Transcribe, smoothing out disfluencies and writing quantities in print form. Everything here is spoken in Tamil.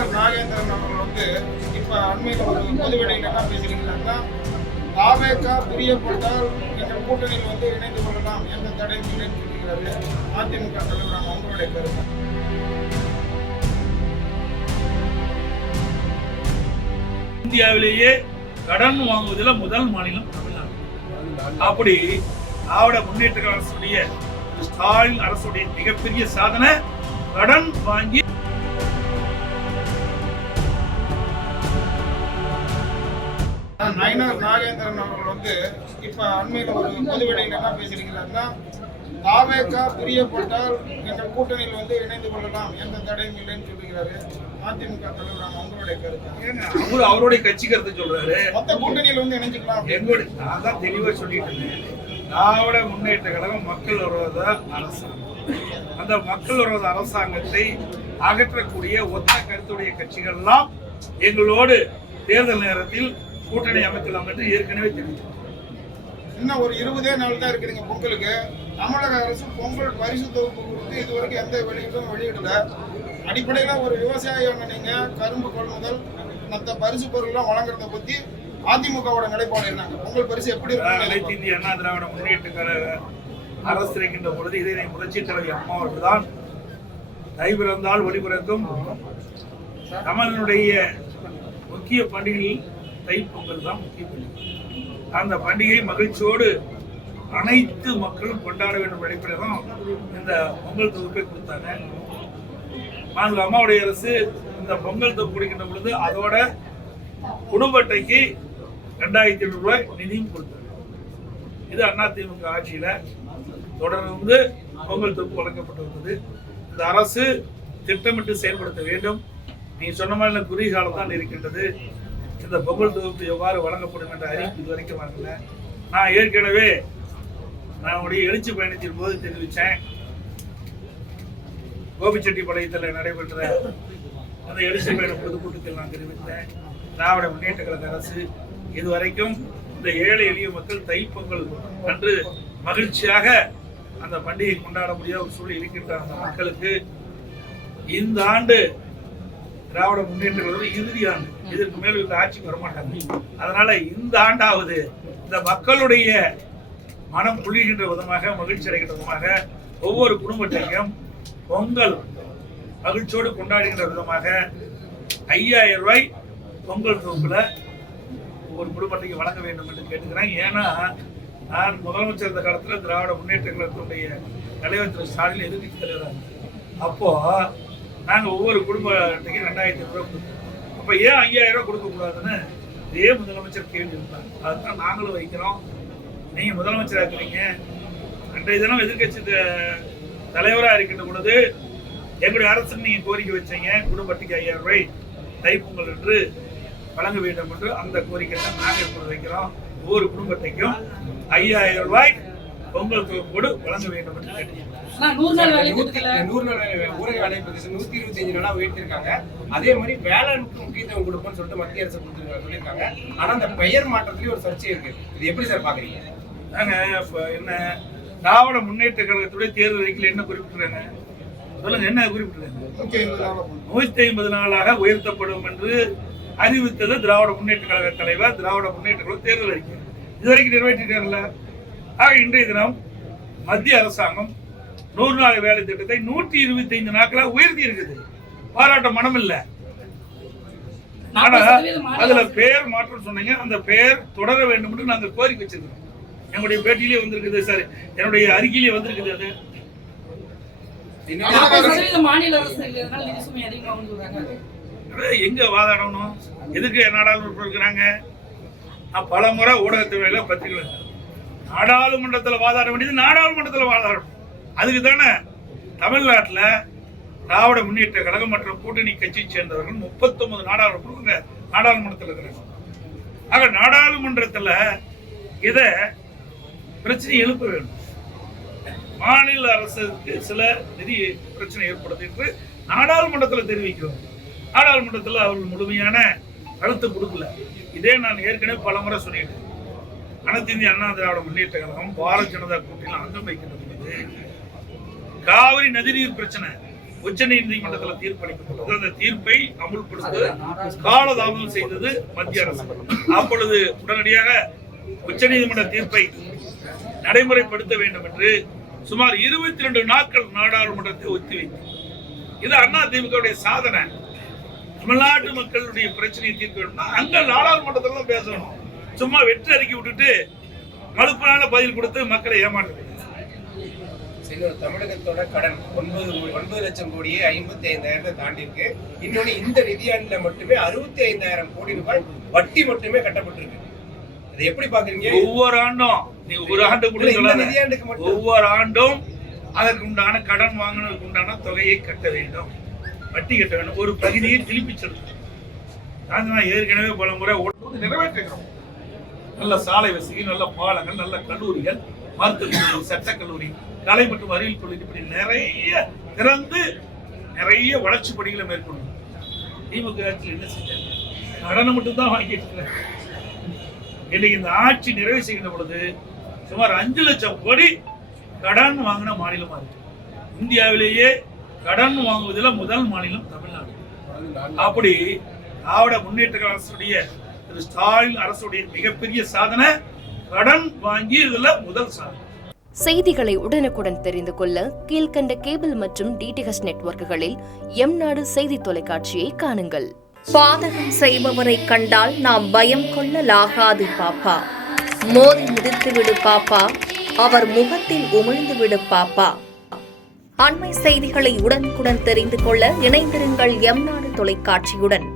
நயினார் நாகேந்திரன் அவர்கள் இப்ப அண்மையில் ஒரு பொதுவெளியில் என்ன பேசுறீங்கன்னா, தாவேகா பிரியப்பட்டால் எங்கள் கூட்டணியில் இணைந்து கொள்ளலாம், எந்த தடையும் இல்லைன்னு சொல்லிக்கிறாரு அதிமுக தலைவர். அவங்களுடைய கருத்து இந்தியாவிலேயே கடன் வாங்குவதில் முதல் மாநிலம் தமிழ்நாடு. அப்படி திராவிட முன்னேற்ற அரசுடைய ஸ்டாலின் அரசுடைய மிகப்பெரிய சாதனை கடன் வாங்கி நயினார் நாகேந்திரன் அவர்கள் இப்ப அண்மையில் ஒரு பொதுவெளியில் என்ன பேசுறீங்கன்னா, தாவேகா பிரியப்பட்டால் எங்கள் கூட்டணியில் இணைந்து கொள்ளலாம், எந்த தடையும் இல்லைன்னு சொல்லிக்கிறாரு அதிமுக தலைவர். அவங்களுடைய கருத்து அவருடைய கட்சி கருத்து சொல்றாரு. மொத்த கூட்டணியில் இணைஞ்சுக்கலாம். எங்களுடைய நான் தான் தெளிவா சொல்லிட்டு இருந்தேன். திராவிட முன்னேற்ற கழகம் மக்கள் விரோத அரசாங்கம். அந்த மக்கள் விரோத அரசாங்கத்தை அகற்றக்கூடிய ஒத்த கருத்துடைய கட்சிகள் எல்லாம் எங்களோடு தேர்தல் நேரத்தில் கூட்டணி அமைக்கலாம் என்று ஏற்கனவே தெரிவித்தோம். இன்னும் ஒரு 20 நாள் தான் இருக்குதுங்க பொங்கலுக்கு. தமிழக அரசு பொங்கல் பரிசு தொகுப்பு கொடுத்து இதுவரைக்கும் எந்த வெளியிடல. அடிப்படையில் ஒரு விவசாயியான நீங்க கரும்பு கொள்முதல் மற்ற பரிசு பொருள்லாம் வழங்குறத பத்தி அதிமுகவோட நிலைப்பாடு என்னங்க? பொங்கல் பரிசு எப்படி அனைத்து இந்திய அண்ணா திராவிட முன்னேற்ற கழக அரசு இருக்கின்ற பொழுது இதனை புரட்சித் தலைவி அம்மா அவர்கள்தான் தை பிறந்தால் ஒளிபிறக்கும் தமிழனுடைய முக்கிய பண்டிகை தைப்பொங்கல் தான் முக்கிய பண்டிகை. அந்த பண்டிகை மகிழ்ச்சியோடு அனைத்து மக்களும் கொண்டாட வேண்டும் அடிப்படையில் தான் இந்த பொங்கல் தொகுப்பை கொடுத்தாங்க. மாநில அம்மாவுடைய அரசு இந்த பொங்கல் தொகுப்பு கொடுக்கின்ற பொழுது அதோட குடும்ப அட்டைக்கு 2500 ரூபாய் நிதியும் கொடுத்தாங்க. இது அதிமுக ஆட்சியில தொடர்ந்து பொங்கல் தொகுப்பு வழங்கப்பட்டு வந்தது. இந்த அரசு திட்டமிட்டு செயல்படுத்த வேண்டும். நீ சொன்ன மாதிரி குறுகிய காலம் தான் இருக்கின்றது. இந்த பொங்கல் தொகுப்பு எவ்வாறு வழங்கப்படும் என்ற அறிவிப்பு இதுவரைக்கும் வரல. நான் ஏற்கனவே நான் எழுச்சி பயணத்தின் போது தெரிவித்தேன். கோபிச்செட்டிப்பாளையத்தில் நடைபெற்ற அந்த எழுச்சி பயண பொதுக்கூட்டத்தில் நான் தெரிவித்தேன். திராவிட முன்னேற்ற கழக அரசு இதுவரைக்கும் இந்த ஏழை எளிய மக்கள் தைப்பொங்கல் அன்று மகிழ்ச்சியாக அந்த பண்டிகை கொண்டாட முடியாத ஒரு சூழல் இருக்கின்ற அந்த மக்களுக்கு இந்த ஆண்டு திராவிட முன்னேற்ற கழகம் இறுதி ஆண்டு, இதற்கு மேல் இந்த ஆட்சிக்கு வரமாட்டாங்க. அதனால இந்த ஆண்டாவது இந்த மக்களுடைய மனம் புள்ளிகின்ற விதமாக மகிழ்ச்சி அடைகின்ற விதமாக ஒவ்வொரு குடும்பத்தையும் பொங்கல் மகிழ்ச்சியோடு கொண்டாடுகின்ற விதமாக 5000 ரூபாய் பொங்கல் தொகுப்புல ஒரு குடும்பத்துக்கு வழங்க வேண்டும் என்று கேட்டுக்கிறேன். ஏன்னா நான் முதலமைச்சர் இருந்த காலத்தில் திராவிட முன்னேற்ற கழகத்துடைய தலைவர் திரு ஸ்டாலின் எதிர்கட்சி தலைவராக அப்போ நாங்கள் ஒவ்வொரு குடும்ப அட்டைக்கு 2500 ரூபாய் கொடுத்தோம். அப்போ ஏன் 5000 ரூபாய் கொடுக்கக்கூடாதுன்னு இதே முதலமைச்சர் கேள்வி இருந்தாங்க. அதுதான் நாங்களும் வைக்கிறோம். நீங்கள் முதலமைச்சராக இருக்கிறீங்க, அன்றைய தினம் எதிர்கட்சி தலைவராக இருக்கின்ற பொழுது எங்களுடைய அரசுக்கு நீங்கள் கோரிக்கை வச்சீங்க, குடும்பத்துக்கு 5000 ரூபாய் தைப்பொங்கல் என்று வழங்க வேண்டும் என்று. அந்த கோரிக்கை தான் நாங்கள் இப்பொழுது வைக்கிறோம். ஒவ்வொரு குடும்பத்தைக்கும் 5000 ரூபாய் பொங்கல் தொகுப்போடு வழங்க வேண்டும் என்று கேட்டீங்க. 100 நாள் ஊரக வேலை 125 நாளா உயர்த்திருக்காங்க. அதே மாதிரி வேளாண்மைக்கு முக்கியத்துவம் கொடுப்போம்னு சொல்லிட்டு மத்திய அரசு சொல்லியிருக்காங்க. ஆனா அந்த பெயர் மாற்றத்திலேயே ஒரு சர்ச்சை இருக்கு. இது எப்படி சார் பாக்குறீங்க? என்ன திராவிட முன்னேற்ற கழகத்துடைய தேர்தல் அறிக்கையில் என்ன குறிப்பிட்டுறாங்க சொல்லுங்க, என்ன குறிப்பிட்டுறாங்க? 150 நாளாக உயர்த்தப்படும் என்று அறிவித்தது திராவிட முன்னேற்ற கழக தலைவர். திராவிட முன்னேற்ற கழக தேர்தல் அறிக்கை இதுவரைக்கும் நிறைவேற்றிருக்காங்கல்ல. ஆக இன்றைய தினம் மத்திய அரசாங்கம் 100 நாள் வேலை திட்டத்தை 125 நாட்களாக உயர்த்தி இருக்குது. பாராட்ட மனம் இல்ல. ஆனா அதுல பெயர் மாற்றம் சொன்னீங்க, அந்த பெயர் தொடர வேண்டும் என்று நாங்கள் கோரிக்கை வச்சிருக்கிறோம். என்னுடைய பேட்டியிலே வந்திருக்குது சார், என்னுடைய அறிக்கையிலே வந்திருக்குது. அது எங்க வாதாடணும்? எதுக்கு நாடாளுமன்றம் இருக்கிறாங்க? பல முறை ஊடகத்துறையில பத்திரிகை நாடாளுமன்றத்தில் வாதாட வேண்டியது நாடாளுமன்றத்தில் வாதாடணும். அதுக்கு தானே தமிழ்நாட்டில் திராவிட முன்னேற்ற கழகம் மற்றும் கூட்டணி கட்சியை சேர்ந்தவர்கள் 39 நாடாளுமன்றத்தில் இருக்கிறாங்க. ஆக நாடாளுமன்றத்தில் இதை பிரச்சனை எழுப்ப வேண்டும். மாநில அரசுக்கு சில நிதி பிரச்சனை ஏற்படுது என்று நாடாளுமன்றத்தில் தெரிவிக்கிறோம். நாடாளுமன்றத்தில் அவர்கள் முழுமையான அழுத்தம் கொடுக்கல. இதே நான் ஏற்கனவே பல முறை சொல்லிட்டேன். அனைத்து இந்திய அண்ணா திராவிட முன்னேற்ற கழகம் பாரதிய ஜனதா கூட்டணியில் அங்கம் வைக்கின்ற பொழுது காவிரி நதிநீர் பிரச்சனை உச்சநீதிமன்றத்தில் தீர்ப்பளிக்கப்பட்டது. அந்த தீர்ப்பை அமுல்படுத்த காலதாமதம் செய்தது மத்திய அரசு. அப்பொழுது உடனடியாக உச்சநீதிமன்ற தீர்ப்பை நடைமுறைப்படுத்த வேண்டும் என்று சுமார் 22 நாட்கள் நாடாளுமன்றத்தை ஒத்திவைத்தது. இது அதிமுகவுடைய சாதனை. தமிழ்நாட்டு மக்களுடைய பிரச்சனையை தீர்க்க வேண்டும்னா அங்க நாடாளுமன்றத்தில் தான் பேசணும். சும்மா வெற்றி அறிக்கை விட்டுட்டு மலுப்பனால பதில் கொடுத்து மக்களை ஏமாற்ற. தமிழகத்தோட கடன் 9 லட்சம் கோடியே 55,000 தாண்டி இருக்கு. இன்னொன்னு இந்த நிதியாண்டுல மட்டுமே 65,000 கோடி ரூபாய் வட்டி மட்டுமே கட்டப்பட்டிருக்கு. அதை எப்படி பாக்குறீங்க? ஒவ்வொரு ஆண்டும் நீ ஒரு ஆண்டு கூட சொல்லாத, ஒவ்வொரு ஆண்டும் அதற்கு உண்டான கடன் வாங்கினதுக்கு உண்டான தொகையை கட்ட வேண்டும், வட்டி கட்ட வேண்டும், ஒரு பகுதியை திருப்பி செலுத்தணும். ஏற்கனவே பல முறை நிறைவேற்றுகிறோம். நல்ல சாலை வசதி, நல்ல பாலங்கள், நல்ல கல்லூரிகள், மருத்துவக் கல்லூரி, சட்டக்கல்லூரி, கலை மற்றும் அறிவியல் கல்லூரி, இப்படி நிறைய திறந்து நிறைய வளர்ச்சி பணிகளை மேற்கொள்ளும். திமுக ஆட்சியில் என்ன செஞ்சாங்க? கடனை மட்டும்தான் வாங்கிட்டு இருக்கிறேன். இன்னைக்கு இந்த ஆட்சி நிறைவு செய்கின்ற பொழுது சுமார் 5 லட்சம் கோடி கடன் வாங்கின மாநிலமா இருக்கு. இந்தியாவிலேயே கடன் வாங்குவதில் முதல் மாநிலம் தமிழ்நாடு. அப்படி திராவிட முன்னேற்ற அரசுடைய திரு ஸ்டாலின் அரசுடைய மிகப்பெரிய சாதனை கடன் வாங்கி இதுல முதல் சாதனை. செய்திகளை உடனுக்குடன் தெரிந்து கொள்ள கீழ்கண்ட கேபிள் மற்றும் டிடிஎச் நெட்வொர்க்குகளில் எம்நாடு செய்தி தொலைக்காட்சியை காணுங்கள். பாதகம் செய்பவரை கண்டால் நாம் பயம் கொள்ளலாகாது பாப்பா. மோதி மிதித்து விடு பாப்பா, அவர் முகத்தில் உமிழ்ந்து விடு பாப்பா. அண்மை செய்திகளை உடனுக்குடன் தெரிந்து கொள்ள இணைந்திருங்கள் எம்நாடு தொலைக்காட்சியுடன்.